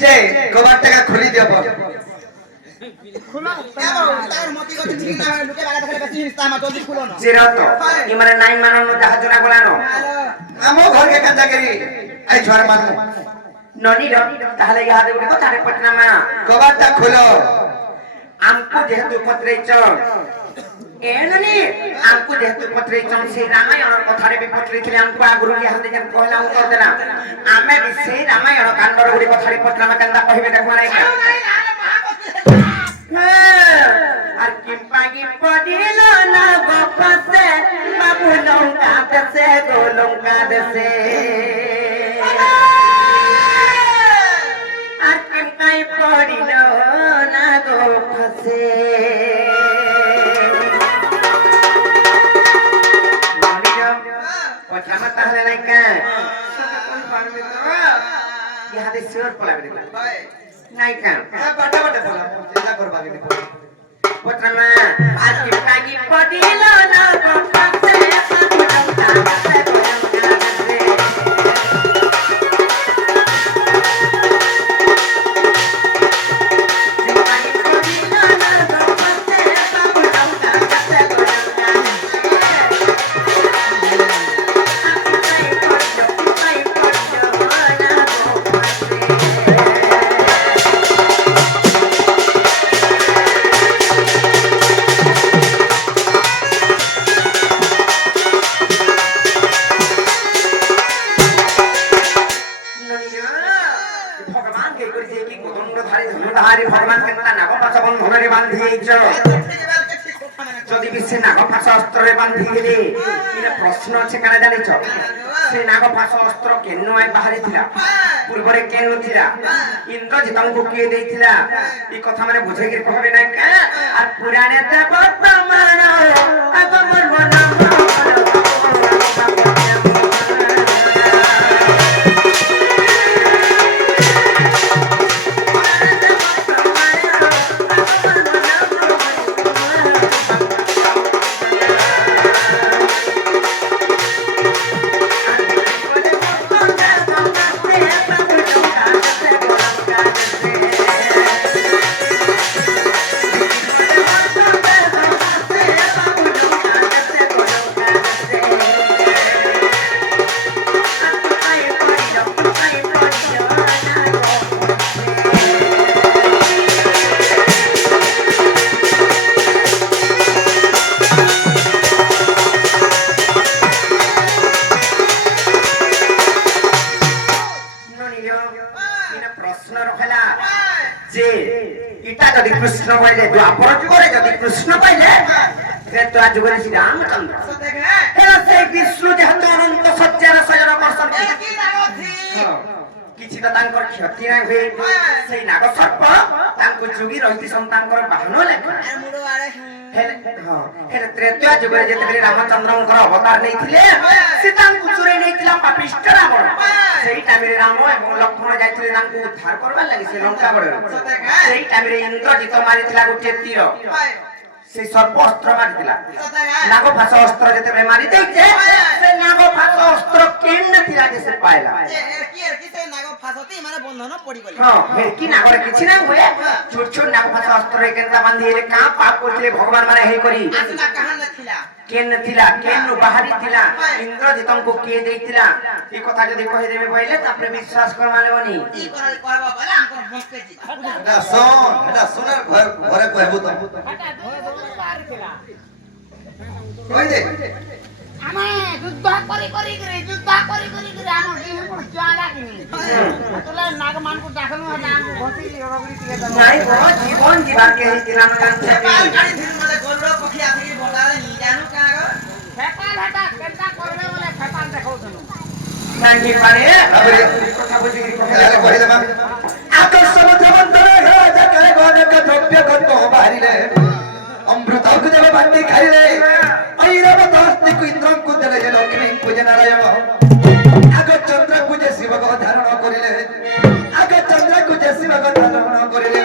যে কবারটাকে খুলি দেব খুলো তার মতি কথা ঠিক না হয় লোকে লাগা দেখলে বেশি হিস্তা মা জলদি খুলো না জিরাতো ই মানে নাই মাননো জাহাজ না গোলানো আমো ঘরকে কাজা করি আই ঝড় মানমু ননি তাহলে ইহা দেবো কথারে পটনা মা কবারটা খুলো আমকু যেহেতু পত্রেইছ এ ননি আমকু যেহেতু পত্রেইছ সেই রামায়ণর কথারে বি পত্রেইছিলে আমকু আগুরু ইহা দেন কইলা উত্তর দেনা আমি বি সেই রামায়ণ কাণ্ডর গুড়ি কথারে পটনা মা কেনতা কহিবে দেখো নাই আর কিম্পাগি পড়িল না গপসে বাবু লঙ্কা দেশে গো লঙ্কা দেশে আর কিম্পাই পড়িল না গপসে পছামা তাহলে নাই কা কোন পারবে তো ইহাদে শিওর পলাবে দেখো নাই কা বাটা বাটা বলা চিন্তা করবা কে দেখো পত্রমা আর কি পাগি পড়িল না গপসে বাবু লঙ্কা দেশে গো লঙ্কা দেশে ভগবান কেনতা নাগ পাশা বন্ধনে বান্ধিয়েছ যদি বিশ্বে নাগ ফাঁস অস্ত্রে বান্ধিলে এটা প্রশ্ন আছে কেন জানিছ সে নাগ ফাঁস অস্ত্র কেন বাহারি ଥିଲା পূর্বরে কেন ଥିଲା ইন্দ্রজিতଙ୍କୁ কিଏ ଦେଇଥିଲା এই কথা মানে বুঝাই কি কহবে না আর পুরাণে দেব প্রমাণ আগমন মনা কৃষ্ণ পাইলে দ্বাপর যুগরে যদি কৃষ্ণ পাইলে ত্রেতা যুগরে শ্রী রামচন্দ্র সেই বিষ্ণু যেহেতু অনন্ত সজ্জার শয়ন করছেন କିଛି ତ ତାଙ୍କର କ୍ଷତି ନାହିଁ ହୁଏ ସେଇ ନାଗ ସର୍ପ ତାଙ୍କୁ ଯୁଗି ରହିଛି ସନ୍ତାନଙ୍କର ବାହନ ଲେଖା ହେଲେ ତ୍ରେତୟା ଯୁଗରେ ଯେତେବେଳେ ରାମଚନ୍ଦ୍ରଙ୍କର ଅବତାର ନେଇଥିଲେ ସେ ତାଙ୍କୁ ଚୁରେଇ ନେଇଥିଲା ପାପିଷ୍ଠ ରାବଣ ସେଇ ଟାଇମରେ ରାମ ଏବଂ ଲକ୍ଷ୍ମଣ ଯାଇଥିଲେ ତାଙ୍କୁ ଉଦ୍ଧାର କରବାର ଲାଗି ସେ ଲଙ୍କା ବଳରେ ସେଇ ଟାଇମରେ ଇନ୍ଦ୍ରଜିତ ମାରିଥିଲା ଗୋଟିଏ ତୀର ସେ ସର୍ପ ଅସ୍ତ୍ର ମାରିଥିଲା ନାଗ ଫାସ ଅସ୍ତ୍ର ଯେତେବେଳେ ମାରି ଦେଇছে ସେ ନାଗ ଫାସ ଅସ୍ତ୍ର କେମିତି ଥିଲା ଯେ ସେ ପାଇଲା কি নাগরে কিছু না হুয়ে ছোট ছোট নাগ ফাঁস অস্ত্র কেনতা বাঁধিলে কা পাপ করলে ভগবান মানে হেই করি কেন থিলা কেন বাহারি থিলা ইন্দ্রজিতଙ୍କୁ কিଏ ଦେଇଥିଲା এই কথা যদি কই দেবে বইলে তারপরে বিশ্বাস কর মানে বনি কি করব বলে আমকো ভক্তি এটা শোনার ঘরে কইবো তো কই দে ଆମେ ଯୁଦ୍ଧ କରି କରି ଆମ ଦେହ ପଡ ଚାଲା କିନି ତୋଲା ନାଗ ମାନଙ୍କୁ ଡାକନୁ ନାଙ୍କୁ ଘସି ରଗଡି ଟିକେ ଦବ ନାଇଁ ବଡ ଜୀବନ ଯିବାର କେ କିରାମ କାନ୍ଥେ ପାଲ ଗାડી ଧରି মানে গোলর পখি আসি বড়ালে নি জানু কাগ ফেপাল হাটা কেনটা করবে বলে ফেপাল দেখাউছনু নাকি পারে আরে কথা বুঝি কই দেবা আকর্ষণ জবন্তরে হে জগরে গণক দ্রব্য গত বাহিরে অমৃতক দেব বান্তি খাইলে ঐরব দাস্তিক ইন্দ্রଙ୍କୁ দেলে যে লক্ষ্মী পূজা নারায়ণ আগ চন্দ্রକୁ যে শিবক ধারণ করিলে আগ চন্দ্রକୁ যে শিবক ধারণ করিলে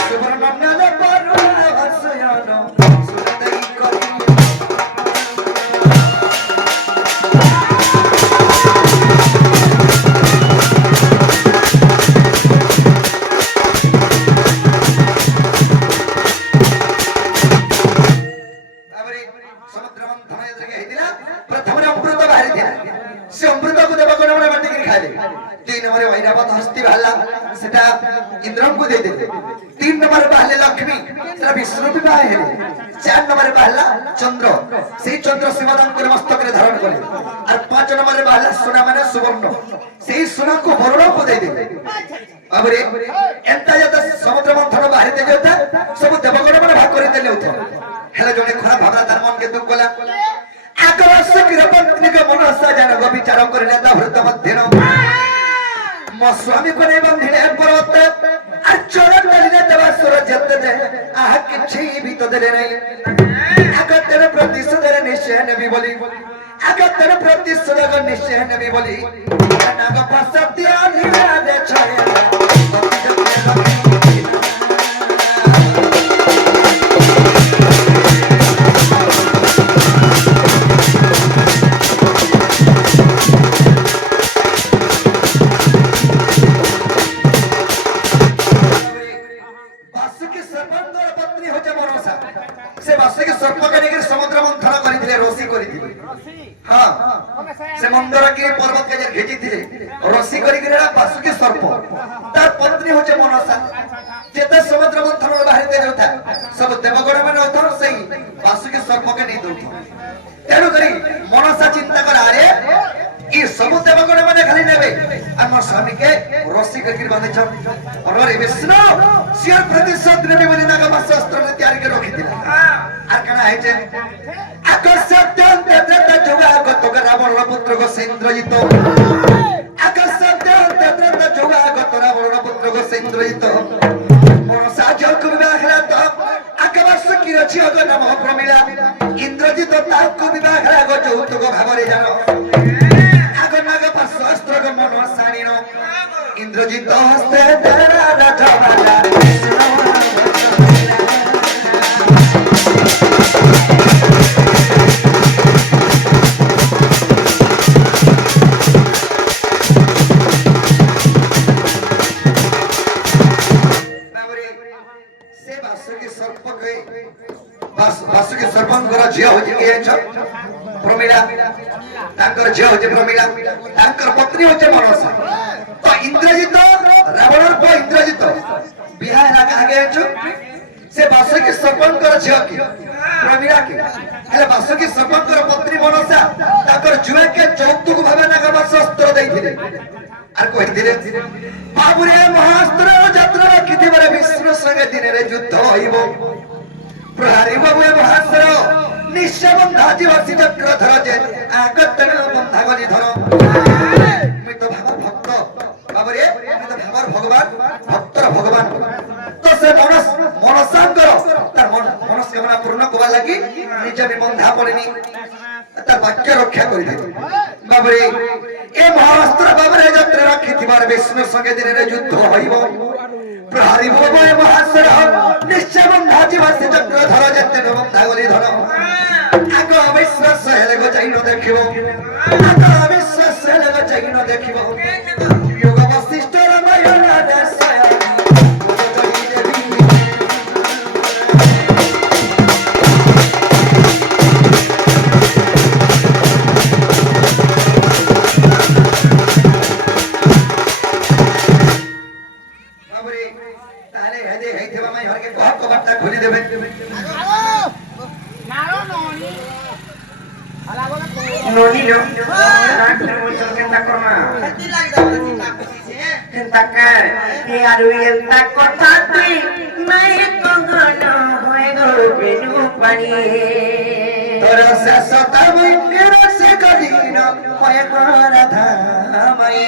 সুবর্ণ নাম পরম হর্ষয়ন সুরদই করিলে ବାହାରିଲା ସେଟା ଇନ୍ଦ୍ରଙ୍କୁ ଦେଇଦେଲେ। 3 ନମ୍ବର ବାହାରିଲେ ଲକ୍ଷ୍ମୀ, ସେଟା ବିଷ୍ଣୁ ବିବାହ ହେଲେ। 4 ନମ୍ବରରେ ବାହାରିଲା ଚନ୍ଦ୍ର, ସେଇ ଚନ୍ଦ୍ର ଶିବଦାଙ୍କର ମସ୍ତକରେ ଧାରଣ କଲେ। আর 5 নম্বরে বাহালা সোনা মানে সুবর্ণ, সেই সোনাକୁ বরুণକୁ ଦେଇଦେଲେ। বাবরে এন্তা যত সমুদ্র মন্থন বাহিতে যেতা ସବୁ ଦେବଗଣ ମାନେ ଭାଗ କରିଦେଲେ ଉଠ। ହେଲେ ଜଣେ ଖରାପ ଭାବନା ତାର ମନକେ ଦୁଃଖ କଲା। ଆକାଶ କିରପତ୍ନିକ ମନସା ଜାନକ ବିଚାର କରିଲେ ତା ହୃଦୟ ମଧ୍ୟନ ମୋ ସ୍ୱାମୀକୁ ନେଇ ବନ୍ଧିଲେ ପର୍ବତ আর চরণ ডালিলে দেবা সুর যেতে দে আহা କିଛି ବି ତ ଦେଲେ ନାହିଁ। আগতের প্রতিশোধের নিশ্চয় নেবি বলি, আগতের প্রতিশোধের নিশ্চয় নেবি বলি নাগ পাশাতে আনিলে ছয় से मंदरगिरी पर्वत के घेजी थिले रसी करी गिरा बासुकी सर्प तार पत्नी होचे मनसा जेते समुद्र मंथन बाहर दे जोता सब देवगण माने उधर सही बासुकी सर्प के नहीं दोती। तेनु करी मनसा चिंता कर आरे ई सब देवगण माने खाली नेबे हम स्वामी के रसी करी बांधे छ और रे विष्णु सियर प्रतिशोध नेबे बोली नाग शस्त्र ने तैयार के रखी दिला। আর কেন হইছে আকর্ষণ তেত্রতা যোগাগত রাবণ পুত্র গো ইন্দ্রজিত, আকর্ষণ তেত্রতা যোগাগত রাবণ পুত্র গো ইন্দ্রজিত মনসা যোগ বিবাহ হেলা তো আকবর্ষ কি রছি অগ নাম প্রমিলা ইন্দ্রজিত তাকু বিবাহ হেলা গো যৌতুক ভাবরে জানো আগ নাগ শস্ত্র গো মনসা নিনো ইন্দ্রজিত হস্তে দেরা রাজবালা बासुकी सर्पंकर झियो होची के छ प्रमिला तांकर झियो होची प्रमिला तांकर पत्नी होचे मनसा। तो इंद्रजित रावणर को इंद्रजित बिहार लागा आगे छ से बासुकी सर्पंकर झियो की प्रमिला की हेले बासुकी सर्पंकर पत्नी मनसा तांकर जुए के चौतुक भाबे नागमा शस्त्र दैथिले আর কইতিলে বাবুরে মহাস্ত্র যাত্রা রাখিতে পারে বিষ্ণু সঙ্গে দিনের যুদ্ধ হইব প্রহারি বাবু মহাস্ত্র নিশ্চয় বন্ধা জীবসি চক্র ধর যে আগতন বন্ধা গলি ধর আমি তো ভাবার ভক্ত বাবুরে আমি তো ভাবার ভগবান ভক্তর ভগবান তো সে মনসাঙ্কর তার মনস্কামনা পূর্ণ করা লাগি নিজ আমি বন্ধা পড়েনি তার বাক্য রক্ষা করে দিল। বাবুরে এ মহাস্ত্র বাবুরে যাত্রা রাখিবার বিষ্ণু সঙ্গে দিনের যুদ্ধ হইব প্রহারি বাবু এ মহাস্ত্র নিশ্চয় বন্ধা জীবসি চক্র ধর যেতে বন্ধা গলি ধর আগ অবিশ্বাস হেলে গো যাইনো দেখিব আগ অবিশ্বাস হেলে গো যাইনো দেখিব যোগ Vashishtha Ramayana দেশয় Noni no, nanti muncul kita korma. Takkan, dia ruil takut tapi, mai kogono hoy gopenu pani. Terasa sotamu terasa kadino hoy koratha mai.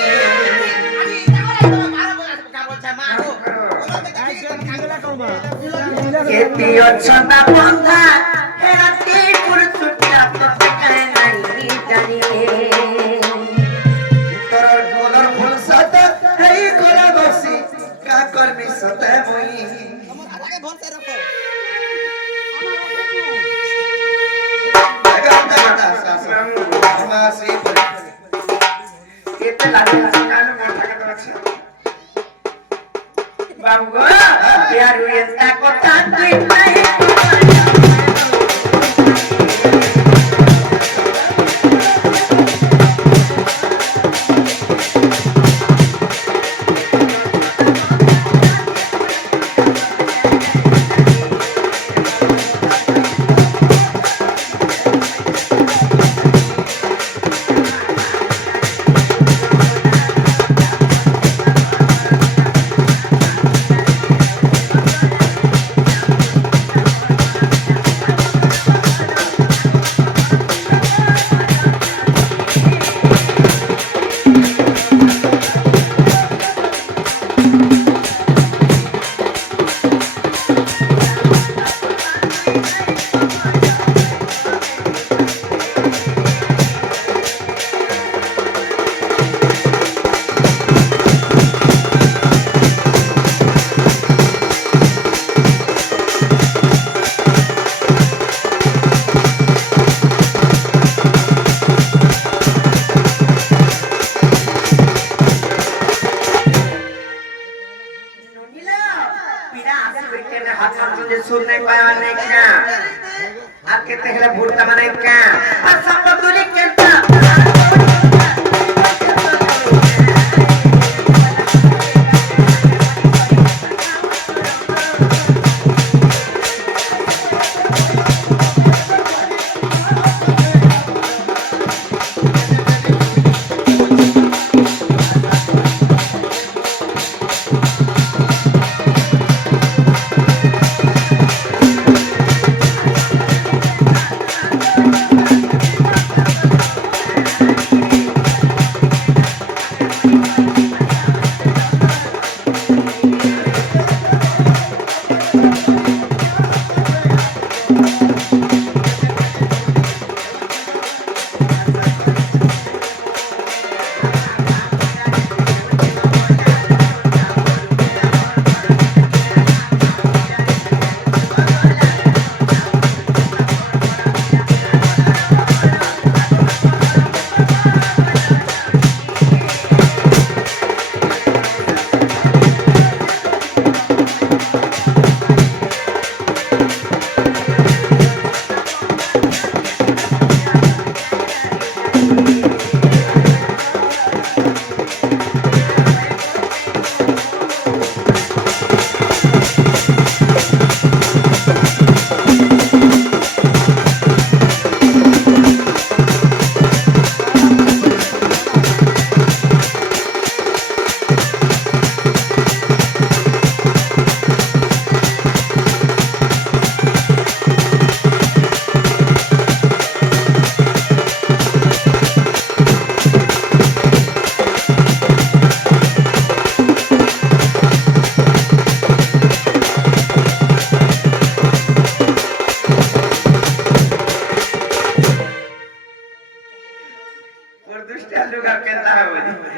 Ketiot sonda bongga, hati kursutia pekai nai jani. Torar kolar phul sata, hei kola basi, kakor mi sata moi. Agak sasa, masih. Kita lagi sekali mau tak kata Babu, biar yang takut takut naik. हासिल केने हाथ में तुझे सुन नहीं पाया नहीं क्या आके तेरे भूलता मने क्या और सब दूरी केंता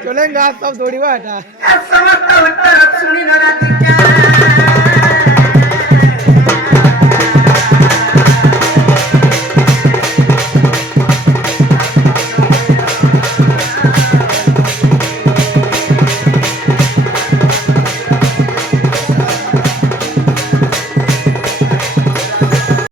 चलेंगे आप सब दौड़ी हुआ हटा समझता उत्तर सुनी न जाती